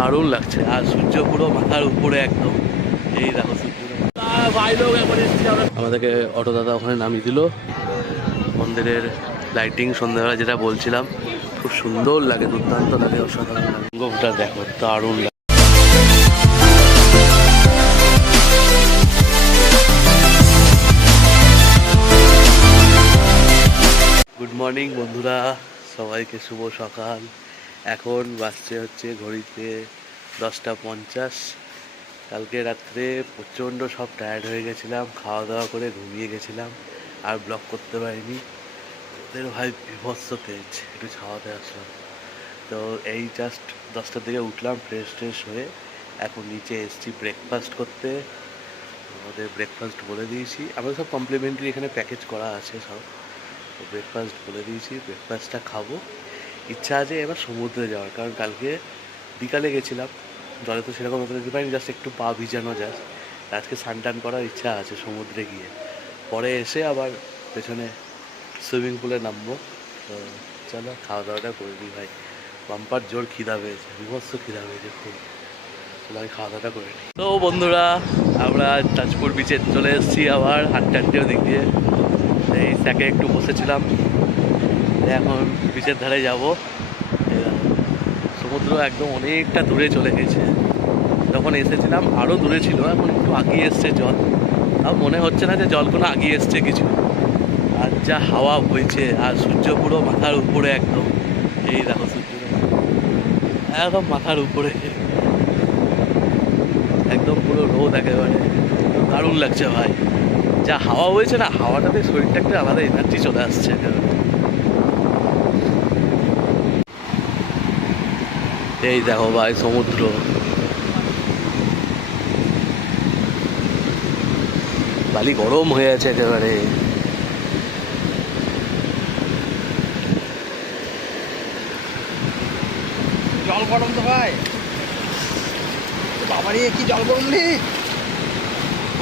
দারুণ লাগছে। আর সূর্য পুরো মাথার উপরে একদম। এই দেখো সূর্য আমাদেরকে অটো দাদা ওখানে নামিয়ে দিল। মন্দিরের লাইটিং সন্ধ্যাবেলা যেটা বলছিলাম, খুব সুন্দর লাগে, দুর্দান্ত লাগে, অসাধারণ লাগে। গোপটা দেখো, দারুণ লাগে। গুড মর্নিং বন্ধুরা, সবাইকে শুভ সকাল। এখন বাজছে হচ্ছে ঘড়িতে 10:50। কালকে রাত্রে প্রচণ্ড সব টায়ার্ড হয়ে গেছিলাম, খাওয়া দাওয়া করে ঘুমিয়ে গেছিলাম, আর ব্লগ করতে পারিনি। ওদের ভাই বিভৎস তেজ, একটু খাওয়াতে আসলাম। তো এই জাস্ট 10টার দিকে উঠলাম, ফ্রেশ হয়ে এখন নিচে এসেছি ব্রেকফাস্ট করতে। ওদের ব্রেকফাস্ট বলে দিয়েছি, আমাদের সব কমপ্লিমেন্টারি এখানে প্যাকেজ করা আছে সব। তো ব্রেকফাস্ট বলে দিয়েছি, ব্রেকফাস্টটা খাবো। ইচ্ছা আছে এবার সমুদ্রে যাওয়ার, কারণ কালকে বিকালে গেছিলাম, জলে তো সেরকম মতো যেতে পারিনি, জাস্ট একটু পা ভিজানো যায়। আজকে স্নান করার ইচ্ছা আছে সমুদ্রে গিয়ে, পরে এসে আবার পেছনে সুইমিং পুলে নামবো। তো চলো খাওয়া দাওয়াটা করে দিই ভাই, বাম্পার জোর খিদা পেয়েছে, বিভৎস খিদা পেয়েছে খুব। চলো আমি খাওয়া দাওয়াটা করে নিই। তো বন্ধুরা, আমরা তাজপুর বিচে চলে এসেছি, আবার হাঁটতে দিক দিয়ে এই স্যাকে একটু বসেছিলাম। এখন বিচের ধারে যাব। সমুদ্র একদম অনেকটা দূরে চলে গেছে, যখন এসেছিলাম আরও দূরে ছিল, এখন একটু আগিয়ে এসছে জল। আর মনে হচ্ছে না যে জল কোনো আগিয়ে এসছে কিছু। আর যা হাওয়া বইছে, আর সূর্য পুরো মাথার উপরে একদম। এই দেখো সূর্য একদম মাথার উপরে, একদম পুরো রোদ একেবারে, দারুণ লাগছে ভাই। যা হাওয়া বইছে না, হাওয়াটাতে শরীরটা একটা আলাদা এনার্জি চলে আসছে একেবারে। এই দেখো ভাই সমুদ্র, বালি গরম হয়ে আছে একেবারে। জল গরম তো ভাই, বাবারে কি জল গরম রে।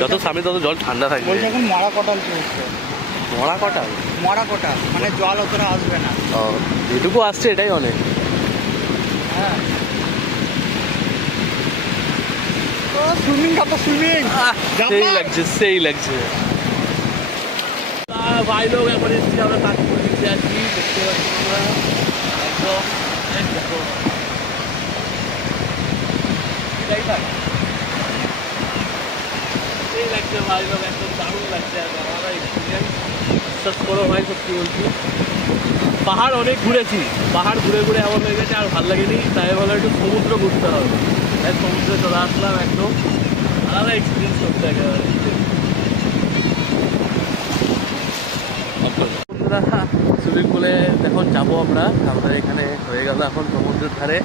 যত সামনে তত জল ঠান্ডা থাকবে। বলছে এখন মরা কটাল চলছে। মরা কটাল? মরা কটাল মানে জল অতটা আসবে না। ও, যেটুকু আসছে এটাই অনেক। হ্যাঁ, ও সুইমিং খাবো, সুইমিং সেই লাগছে, সেই লাগছে ভাই। লোক এখন এসেছি আমরা, তাজপুর বিচে আছি, দেখতে পাচ্ছি আমরা একদম। দেখো সেই লাগছে ভাই লোক, একদম দারুণ লাগছে। আলাদা এক্সপিরিয়েন্স, বিশ্বাস করো ভাই, সত্যি বলছি। পাহাড় অনেক ঘুরেছি, পাহাড় ঘুরে ঘুরে এমন হয়ে গেছে আর ভালো লাগেনি, তাই বলে একটু সমুদ্র ঘুরতে হবে। তাই সমুদ্রে চলে আসলাম, একদম আলাদা এক্সপিরিয়েন্স করতে একেবারে। সুইমিং পুলে এখন যাবো আমরা, আমাদের এখানে হয়ে গেল এখন সমুদ্রের ধারে,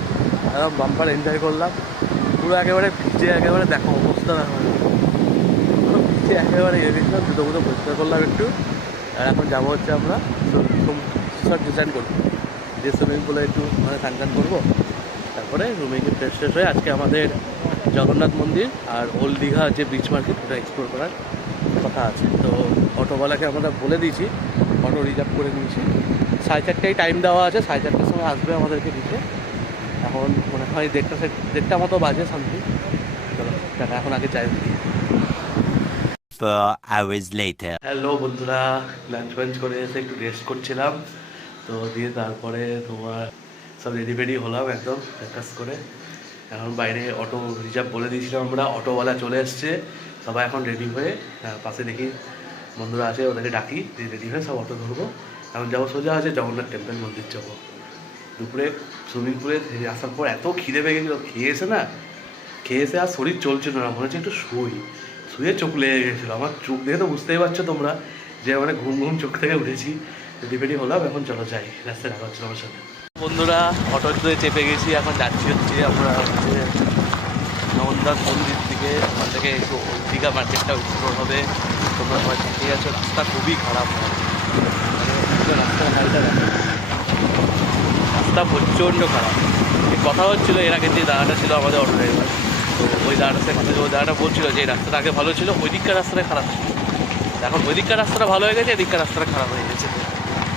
একদম বাম্পার এনজয় করলাম পুরো একেবারে ভিজে, একেবারে দেখো অবস্থা দেখো, পুরো ভিজে একেবারে ইয়ে দিচ্ছিলাম, জুতো মুতো পরিষ্কার করলাম একটু। আর এখন যাবো হচ্ছে আমরা ডিজাইন করবো, যে সুইমিং পুলে একটু মানে স্নান করবো, তারপরে রুমে গিয়ে ফ্রেশ হয়ে আজকে আমাদের জগন্নাথ মন্দির আর ওল্ড দীঘা যে বিচ মার্কেট, ওটা এক্সপ্লোর করার কথা আছে। তো অটোওয়ালাকে আমরা বলে দিয়েছি, অটো রিজার্ভ করে নিয়েছি। 4:30টায় টাইম দেওয়া আছে, 4:30টার সময় আসবে আমাদেরকে দিতে। এখন মনে হয় 1:30 মতো বাজে সামথিং। চলো টাটা, এখন আগে চাই। হ্যালো বন্ধুরা, লাঞ্চ ফাঞ্চ করে এসে একটু রেস্ট করছিলাম, তো দিয়ে তারপরে তোমার সব রেডি হলাম একদম ফোকাস করে। এখন বাইরে অটো রিজার্ভ বলে দিয়েছিলাম আমরা, অটোওয়ালা চলে এসছে, সবাই এখন রেডি হয়ে পাশে দেখি বন্ধুরা আছে, ওদেরকে ডাকি, দিয়ে রেডি হয়ে সব অটো ধরবো। এখন যাবো সোজা আছে জগন্নাথ টেম্পল মন্দির যাবো। দুপুরে সুইমিং পুলে আসার পর এত খিদে পেয়ে গেছিলো, খেয়ে এসে আর শরীর চলছিল না, মনে হচ্ছে একটু শুয়ে চোখ লেগে গেছিলো। আমার চোখ দেখে তো বুঝতেই পারছো তোমরা যে মানে ঘুম চোখ থেকে উঠেছি। রেডি হলাম, এখন চলো যাই, রাস্তায় দেখা হচ্ছে আমার সাথে। বন্ধুরা অটোতে চেপে গেছি, এখন যাচ্ছি হচ্ছে আমরা হচ্ছে জগন্নাথ মন্দির দিকে। ওখান থেকে একটু দীঘা মার্কেটটা এক্সপ্লোর হবে। তোমরা সবাই দেখতেই আছো, রাস্তা খুবই খারাপ, মানে রাস্তার হালটা রাস্তা প্রচণ্ড খারাপ। কথা হচ্ছিলো এর আগে যে দাদাটা ছিল আমাদের অটো ড্রাইভার, তো ওই দাদাটার সাথে ওই দাদাটা বলছিল যে এই রাস্তাটা আগে ভালো ছিল, ওই দিককার রাস্তাটা খারাপ ছিল। এখন ওই দিককার রাস্তাটা ভালো হয়ে গেছে, এদিককার রাস্তাটা খারাপ হয়ে গেছে,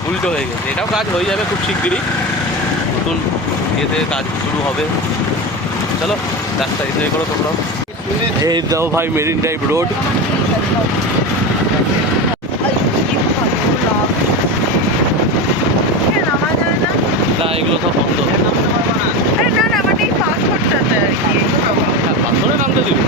উল্টো হয়ে গেছে। এটাও কাজ হয়ে যাবে খুব শিগগিরই, নতুন ইয়েতে কাজ শুরু হবে। চলো রাস্তা এনজয় করো তোমরাও। এই দাও ভাই মেরিন ড্রাইভ রোড। না এগুলো সব বন্ধ। হ্যাঁ পাথরে নামতে দিবি।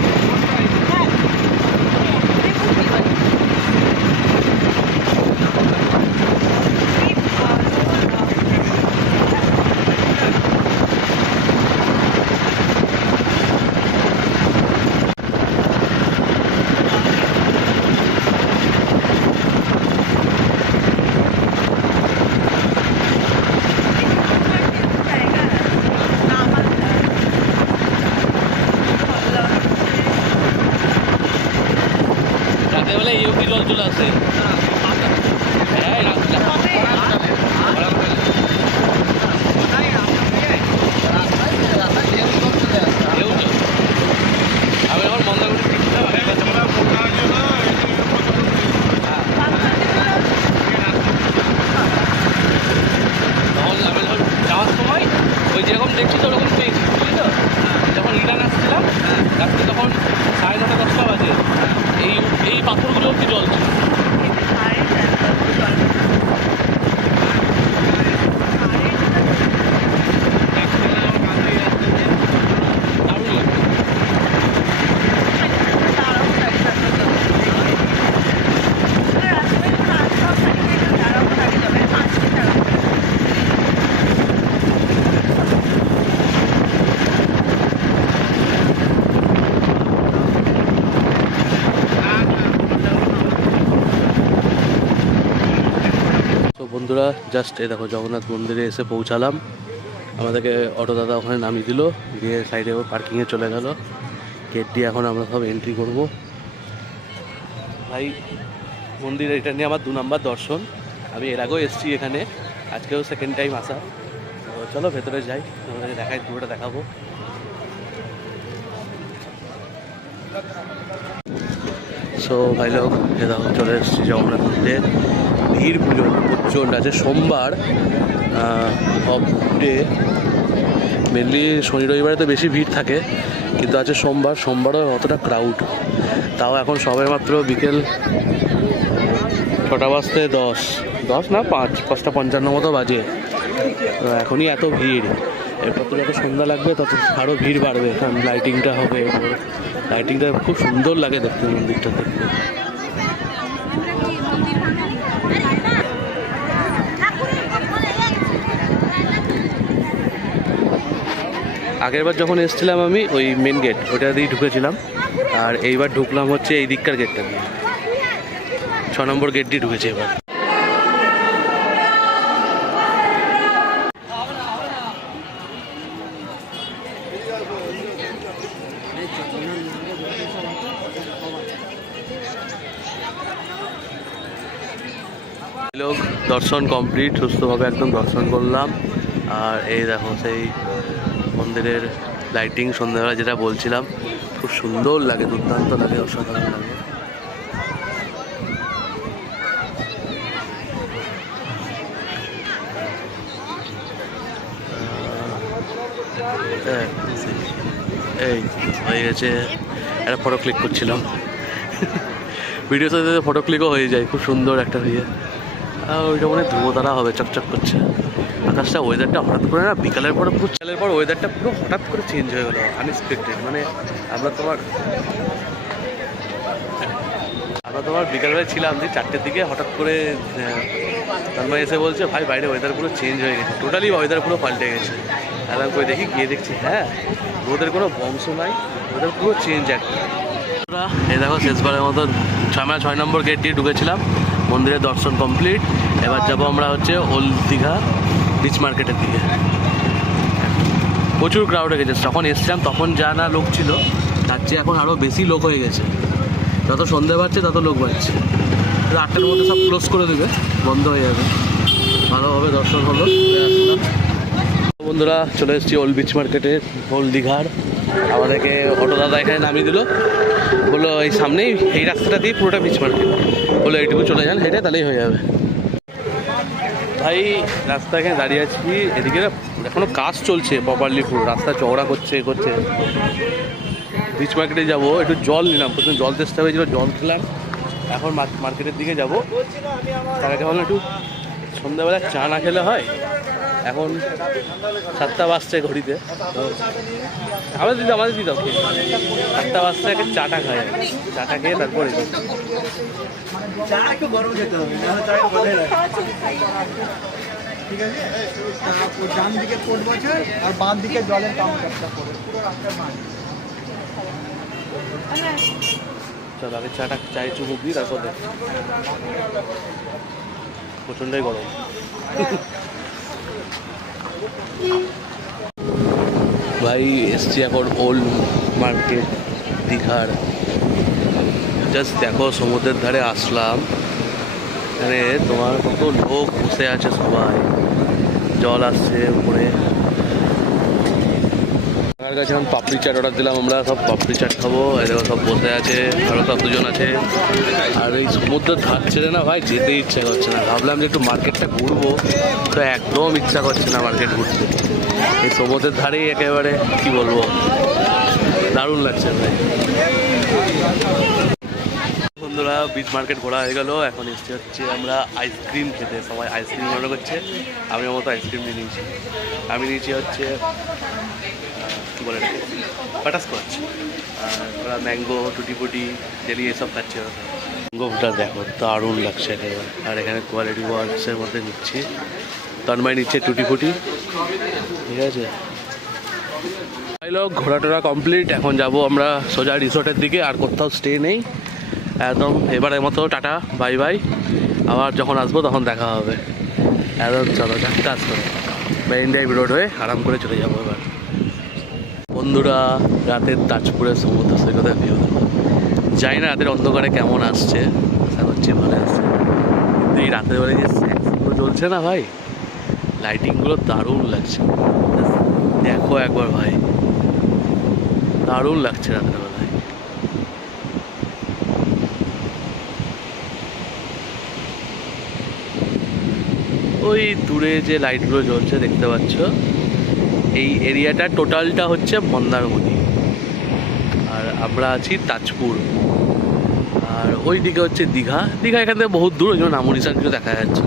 রাতে বেলা এই অব্দি জল চলে আসে। হ্যাঁ আমি এখন বন্ধ করে তখন আমি যখন যাওয়ার সময় ওই যেরকম দেখছি তো ওরকম পেয়েছি বুঝলি তো। যখন রিটার্ন আসছিলাম রাত্রে তখন 9:30 10টা বাজে এই এই পাথরগুলো অব্দি জল ছিল। দারুণ লাগে। তো বন্ধুরা জাস্ট এই দেখো জগন্নাথ মন্দিরে এসে পৌঁছালাম। আমাদেরকে অটো দাদা ওখানে নামিয়ে দিল, দিয়ে সাইডে পার্কিংয়ে চলে গেল। গেট দিয়ে এখন আমরা সব এন্ট্রি করব। ভাই মন্দিরে এটা নিয়ে আমার 2 নম্বর দর্শন। আমি এর আগেও এসেছি এখানে, আজকেও সেকেন্ড টাইম আসা। তো চলো ভেতরে যাই, তোমাদের দেখাই, পুরোটা দেখাবো। সো ভাই লোক এ দেখো চলে এসেছি জগন্নাথ মন্দিরে। ভিড় পুজো প্রচণ্ড আছে, সোমবার অফ ডে। মেনলি শনি রবিবারে তো বেশি ভিড় থাকে, কিন্তু আছে সোমবার, সোমবারও অতটা ক্রাউড। তাও এখন সবে মাত্র বিকেল 6টা বাজতে 10 না 5:55 মতো বাজে। তো এখনই এত ভিড়, এরপর তো যত সন্ধ্যা লাগবে তত আরও ভিড় বাড়বে, কারণ লাইটিংটা হবে। লাইটিংটা খুব সুন্দর লাগে দেখতে মন্দিরটা দেখতে। আগেরবার যখন এসেছিলাম আমি ওই মেন গেট ওটা দিয়েই ঢুকেছিলাম, আর এইবার ঢুকলাম হচ্ছে এই দিককার গেটটা দিয়ে। 6 নম্বর গেট দিয়ে ঢুকেছি এবার। লোক দর্শন কমপ্লিট, সুস্থভাবে একদম দর্শন করলাম। আর এই দেখো সেই মন্দিরের লাইটিং সন্ধ্যাবেলা যেটা বলছিলাম, খুব সুন্দর লাগে, দুর্দান্ত লাগে, অসাধারণ লাগে। এই হয়ে গেছে, একটা ফটো ক্লিক করছিলাম। ভিডিওর সাথে ফটো ক্লিকও হয়ে যায়, খুব সুন্দর একটা হয়ে। ওইটা মনে হয় ধ্রুবতারা হবে, চকচক করছে আকাশটা। ওয়েদারটা হঠাৎ করে না বিকালের পর ওয়েদারটা পুরো হঠাৎ করে চেঞ্জ হয়ে গেলো, আনএক্সপেক্টেড। মানে আমরা তোমার বিকালবেলায় ছিলাম, যে 4টের দিকে হঠাৎ করে তন্ময় এসে বলছে ভাই বাইরে ওয়েদার পুরো চেঞ্জ হয়ে গেছে, টোটালি ওয়েদার পুরো পাল্টে গেছে। আরাম করে গিয়ে দেখছি হ্যাঁ ওদের কোনো বংশ নাই, ওদের পুরো চেঞ্জ একটা। এই দেখো শেষবারের মতো 6 নম্বর গেট দিয়ে ঢুকেছিলাম, মন্দিরের দর্শন কমপ্লিট। এবার যাবো আমরা হচ্ছে ওল্ড দীঘা বিচ মার্কেটের দিকে। প্রচুর ক্রাউড হয়ে গেছে, যখন এসছিলাম তখন যা না লোক ছিল তার চেয়ে এখন আরও বেশি লোক হয়ে গেছে। যত সন্ধে বাড়ছে তত লোক বাড়ছে। 8টার মধ্যে সব ক্লোজ করে দেবে, বন্ধ হয়ে যাবে। ভালোভাবে দর্শন হলো, আসলাম। বন্ধুরা চলে এসেছি ওল্ড বিচ মার্কেটে, ওল্ড দীঘার। আমাদেরকে অটো দাদা এখানে নামিয়ে দিল, বললো এই সামনেই এই রাস্তাটা দিয়ে পুরোটা বিচ মার্কেট, বললো এইটুকু চলে যান হেঁটে, তাহলেই হয়ে যাবে। ভাই রাস্তা এখানে দাঁড়িয়ে আছি, এদিকে না এখনো কাজ চলছে প্রপারলি, পুরো রাস্তা চওড়া করছে বিচ মার্কেটে যাবো, একটু জল নিলাম, প্রথমে জল তেষ্টা হয়েছিল, জল খেলাম। এখন মার্কেটের দিকে যাব, তার আগে ভাবলাম একটু সন্ধ্যাবেলা চা না খেলে হয়। এখন 7টা বাজছে ঘড়িতে, তো আমাদের দিদাও খেয়ে 7টা বাজছে, আগে চাটা খাই, চাটা খেয়ে তারপরে ঠিক আছে, তারপর ডান দিকে কোট বছর আর বাম দিকে জলের কাউন্টারটা পড়ে পুরো রাস্তার মাঝ। চল আগে চায়ে চুমুক দিই, তারপর দেখ। প্রচণ্ডই গরম। ভাই এসছি এখন ওল্ড মার্কেট দীঘার। জাস্ট দেখো সমুদ্রের ধারে আসলাম, এখানে তোমার কত লোক বসে আছে, সবাই জল আসছে উপরে। আমার কাছে এখন পাপড়ি চাট অর্ডার দিলাম, আমরা সব পাপড়ি চাট খাবো, এদের সব বসে আছে, আরও সব দুজন আছে। আর এই সমুদ্রের ধার ছেড়ে না ভাই যেতে ইচ্ছা করছে না, ভাবলাম যে একটু মার্কেটটা ঘুরবো, তো একদম ইচ্ছা করছে না মার্কেট ঘুরতে। এই সমুদ্রের ধারেই একেবারে কি বলবো, দারুণ লাগছে ভাই। বন্ধুরা বিচ মার্কেট ঘোরা হয়ে গেল, এখন এসছে হচ্ছে আমরা আইসক্রিম খেতে। সবাই আইসক্রিম অর্ডার করছে, আমি আমার মতো আইসক্রিম নিয়ে নিয়েছি। আমি নিয়েছি হচ্ছে কী বলে এটাকে, বাটারস্কচ, আর ওরা ম্যাঙ্গো, টুটি ফুটি, জেলি এসব খাচ্ছে ওরা। ম্যাঙ্গোটা দেখো দারুণ লাগছে একেবারে। আর এখানে কোয়ালিটি ওয়ার্কসের মধ্যে নিচ্ছি, তন্ময় নিচ্ছে টুটি ফুটি, ঠিক আছে। লোক ঘোরাটোরা কমপ্লিট, এখন যাব আমরা সোজা রিসোর্টের দিকে, আর কোথাও স্টে নেই একদম। এবারের মতো টাটা, বাই বাই, আবার যখন আসবো তখন দেখা হবে একদম। চলো যাকটা আসবো, মেরিন ড্রাইভ রোড হয়ে আরাম করে চলে যাবো এবার। বন্ধুরা রাতের তাজপুরের সমুদ্র সৈকতের ভিউ জানি না রাতের অন্ধকারে কেমন আসছে, আশা করছি ভালো আসছে। কিন্তু এই রাতের বেলায় যে স্ন্যাক্সগুলো জ্বলছে না ভাই, লাইটিংগুলো দারুণ লাগছে, দেখো একবার ভাই, দারুণ লাগছে রাতের বেলায়। ওই দূরে যে লাইটগুলো জ্বলছে দেখতে পাচ্ছ, এই এরিয়াটা টোটালটা হচ্ছে মন্দারমণি, আর আমরা আছি তাজপুর। আর ওই দিকে হচ্ছে দীঘা। দীঘা এখান থেকে বহুত দূর, ওই জন্য নামো নিশান কিছু দেখা যাচ্ছে।